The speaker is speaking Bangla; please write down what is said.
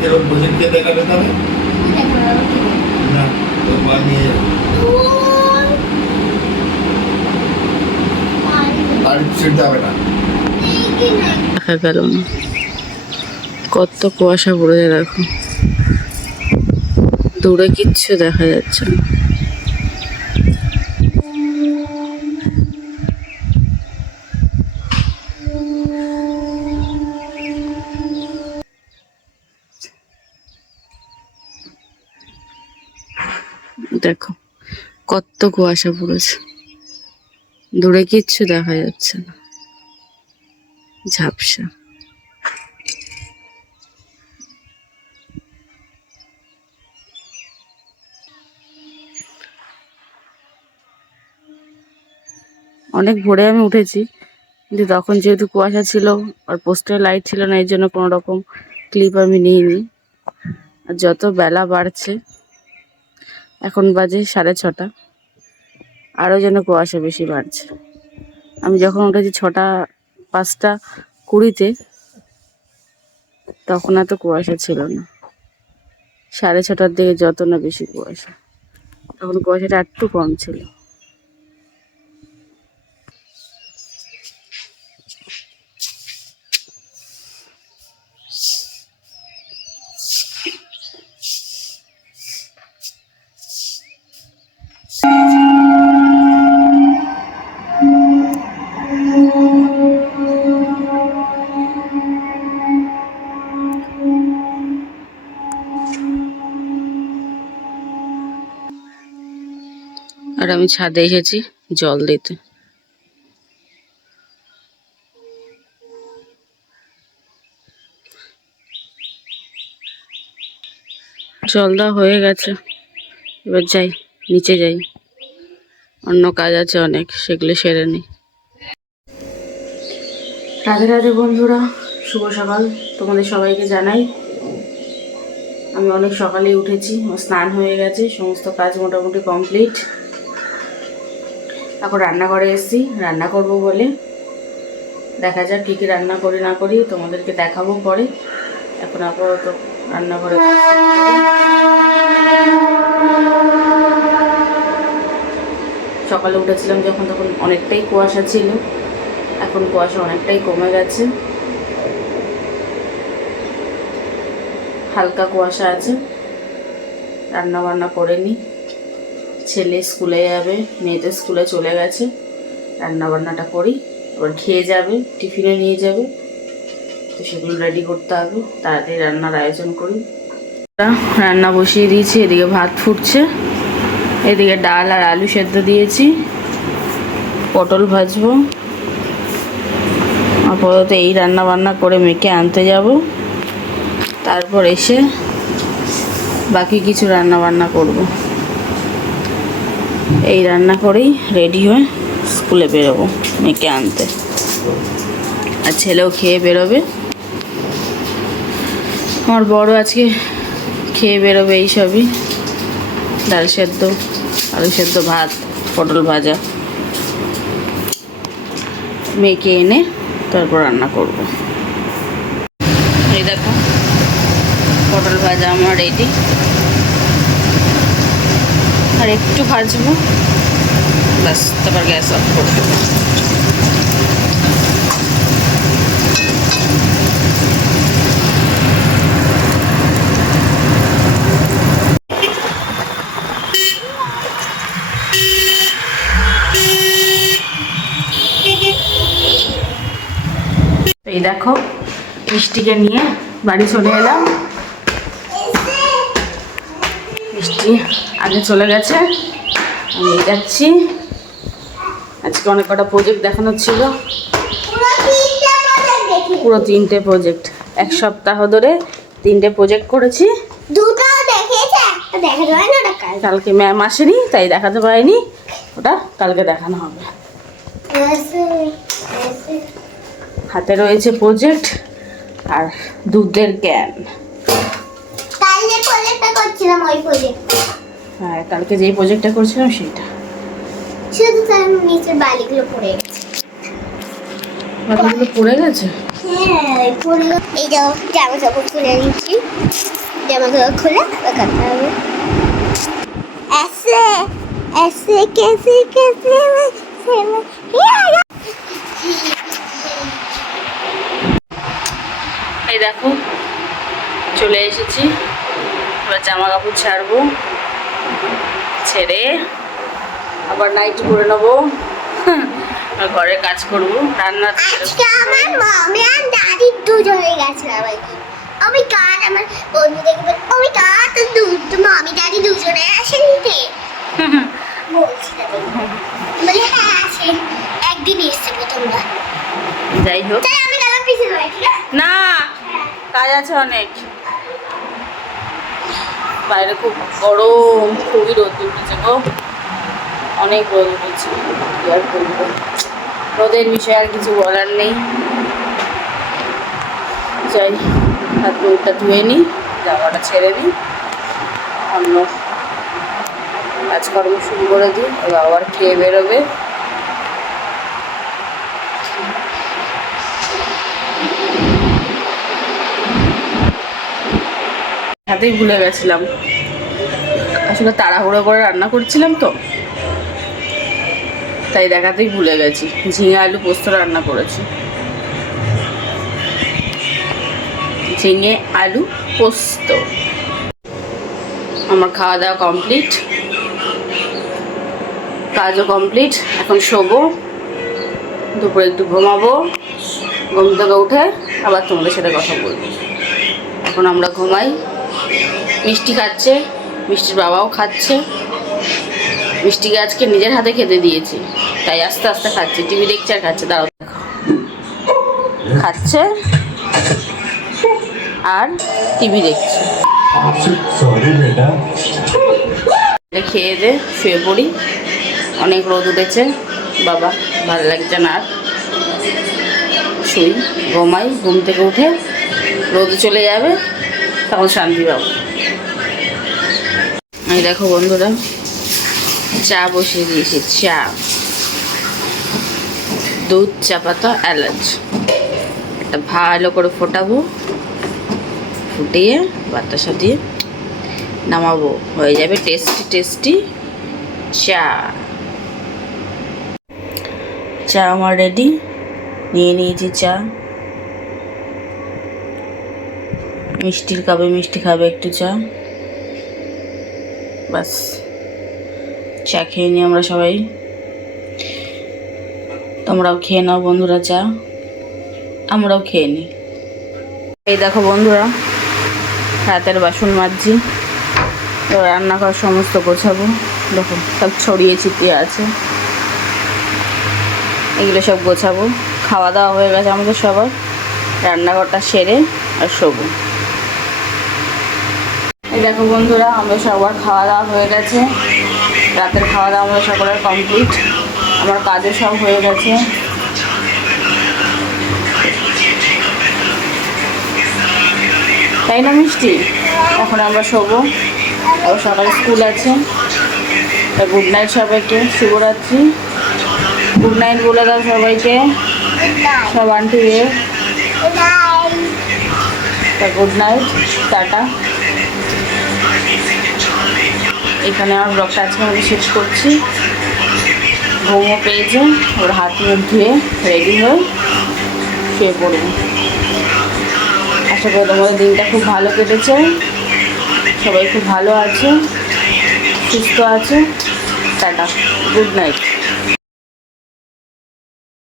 কালকের ওর প্রজেক্টকে দেখাবে তবে না তোর মা নিয়ে যাবে বাড়ির সিট যাবে না দেখা গেল না কত কুয়াশা পড়েছে দেখো দূরে কিচ্ছু দেখা যাচ্ছে না দেখো কত কুয়াশা পড়েছে দূরে কিচ্ছু দেখা যাচ্ছে না ঝাপসা অনেক ভোরে আমি উঠেছি কিন্তু তখন যেহেতু কুয়াশা ছিল আর পোস্টার লাইট ছিল না এই জন্য কোনো রকম ক্লিপ আমি নিইনি আর যত বেলা বাড়ছে এখন বাজে 6:30 আরও যেন কুয়াশা বেশি বাড়ছে আমি যখন উঠেছি 5:20 তখন এত কুয়াশা ছিল না 6:30 দিকে যত না বেশি কুয়াশা তখন কুয়াশাটা একটু কম ছিল আর আমি ছাদে এসেছি জল দিতে জল দেওয়া হয়ে গেছে এবার যাই নিচে যাই অন্য কাজ আছে অনেক সেগুলো সেরে নিই রাধে রাধে বন্ধুরা শুভ সকাল তোমাদের সবাইকে জানাই আমি অনেক সকালেই উঠেছি স্নান হয়ে গেছে সমস্ত কাজ মোটামুটি কমপ্লিট এখন রান্নাঘরে এসেছি রান্না করব বলে দেখা যাক কী কী রান্না করি না করি তোমাদেরকে দেখাবো পরে এখন আপাতত রান্নাঘরে সকালে উঠেছিলাম যখন তখন অনেকটাই কুয়াশা ছিল এখন কুয়াশা অনেকটাই কমে গেছে হালকা কুয়াশা আছে রান্না বান্না করে নিই ছেলে স্কুলে যাবে মেয়ে তো স্কুলে চলে গেছে রান্না বান্নাটা করি এবার খেয়ে যাবে টিফিনে নিয়ে যাবে তো সেগুলো রেডি করতে হবে তাড়াতাড়ি রান্নার আয়োজন করি রান্না বসিয়ে দিয়েছি এদিকে ভাত ফুটছে এদিকে ডাল আর আলু সেদ্ধ দিয়েছি পটল ভাজবো আপাতত এই রান্না বান্না করে মেয়েকে আনতে যাব তারপর এসে বাকি কিছু রান্না বান্না করব এই রান্না করেই রেডি হয়ে স্কুলে বেরোবো মেয়েকে আনতে আর ছেলেও খেয়ে বেরোবে আমার বড় আজকে খেয়ে বেরোবে এইসবই ডাল সেদ্ধ আলু সেদ্ধ ভাত পটল ভাজা মেয়েকে এনে তারপর রান্না করব এই দেখো পটল ভাজা আমার রেডি আর একটু ভাজবো ব্যাস তারপর গ্যাস অফ করে দেবো এই দেখো মিষ্টিকে নিয়ে বাড়ি চলে এলাম মিষ্টি আগে চলে গেছে আমি যাচ্ছি আজকে অনেক কটা প্রজেক্ট দেখানোর ছিল পুরো 3টে প্রজেক্ট এক সপ্তাহ ধরে 3টে প্রজেক্ট করেছি কালকে ম্যাম আসেনি তাই দেখাতে পারিনি ওটা কালকে দেখানো হবে হাতে রয়েছে প্রজেক্ট আর দুধের ক্যান হ্যাঁ কালকে যেই প্রজেক্টটা করছিলাম সেইটা শুধু তার নিচের বালিগুলো পড়ে গেছে পাতাগুলো পড়ে গেছে। হ্যাঁ পড়ে এই জামা কাপড় খুলে নিচ্ছি, জামা কাপড় খুলে আবার কাটতে হবে। ऐसे ऐसे कैसे कैसे এই দেখো চলে এসেছি, এবার জামা কাপড় ছাড়বো, ছেড়ে আবার নাইট করে নেবো, ঘরের কাজ করবো, রান্না। আজকে আমার মামি আর দাদি দুজনে গেছিলাম আর কি। আমি কাল আমার বন্ধু দেখবে আমি কাল তো মামি দাদি দুজনে আসেনি তে বলছি না বলে হ্যাঁ আসে, একদিন এসছে প্রথমবার। যাই হোক, তাই আমি গেলাম পিছনে ঠিক আছে না কাজ আছে অনেক, বাইরে খুব গরম, খুবই রোদ উঠেছে গো, অনেক রোদ উঠেছে। কি আর বলবো, রোদের বিষয়ে আর কিছু বলার নেই। যাই হাত মুখটা ধুয়ে নিই, জামাটা ছেড়ে দিই, অন্য কাজকর্ম শুরু করে দিই। এবার আবার খেয়ে বেরোবে। হাতেই ভুলে গেছিলাম, আসলে তাড়াহুড়ো করে রান্না করছিলাম তো, তাই দেখাতেই ভুলে গেছি। ঝিঙে আলু পোস্ত রান্না করেছি, ঝিঙে আলু পোস্ত। আমার খাওয়া দাওয়া কমপ্লিট, কাজও কমপ্লিট। এখন শোবো, দুপুরে একটু ঘুমাবো, ঘুম থেকে উঠে আবার তোমাদের সাথে কথা বলবো। এখন আমরা ঘুমাই। মিষ্টি খাচ্ছে, মিষ্টির বাবাও খাচ্ছে। মিষ্টিকে আজকে নিজের হাতে খেতে দিয়েছি, তাই আস্তে আস্তে খাচ্ছে, টিভি দেখছে আর খাচ্ছে। দাঁড়াও দেখো, খাচ্ছে আর টিভি দেখছে। খেয়ে দে শুয়ে পড়ি, অনেক রোদ উঠেছে বাবা, ভালো লাগছে না আর। শুই, ঘুমাই, ঘুম থেকে উঠে রোদ চলে যাবে, তখন শান্তি পাবো। আমি দেখো বন্ধুরা, চা বসিয়ে দিয়েছি, চা, দুধ, চা পাতা, এলাচ, এটা ভালো করে ফোটাবো, ফুটিয়ে বাতাসা দিয়ে নামাবো, হয়ে যাবে টেস্টি টেস্টি চা। চা আমার রেডি, নিয়ে নিয়েছি চা। মিষ্টির কাপে মিষ্টি খাবে একটু চা, বাস চা খেয়ে নিই আমরা সবাই। তোমরাও খেয়ে নাও বন্ধুরা চা, আমরাও খেয়ে নিই। এই দেখো বন্ধুরা, রাতের বাসন মাজছি, তো রান্নাঘর সমস্ত গোছাবো। দেখো সব ছড়িয়ে ছিটিয়ে আছে, এগুলো সব গোছাবো। খাওয়া দাওয়া হয়ে গেছে আমাদের সবার, রান্নাঘরটা সেরে আর শোবো। এই দেখো বন্ধুরা, আমরা সবার খাওয়া দাওয়া হয়ে গেছে, রাতের খাওয়া দাওয়া আমরা সকলের কমপ্লিট, আমার কাজও সব হয়ে গেছে। তাই না মিষ্টি? এখন আমরা শোবো, আর সকালে স্কুল আছে। গুড নাইট সবাইকে, শুভরাত্রি, গুড নাইট বলে দাও সবাইকে, সব আন্টিদের গুড নাইট, টাটা। এখানে আমার ব্লগটা আজকে আমি শেষ করছি। ঘুমও পেয়েছে, ওর হাত মুখ ধুয়ে রেডি হয়ে শুয়ে পড়বো। আশা করি তোমাদের দিনটা খুব ভালো কেটেছে, সবাই খুব ভালো আছে, সুস্থ আছে। Tata, good night.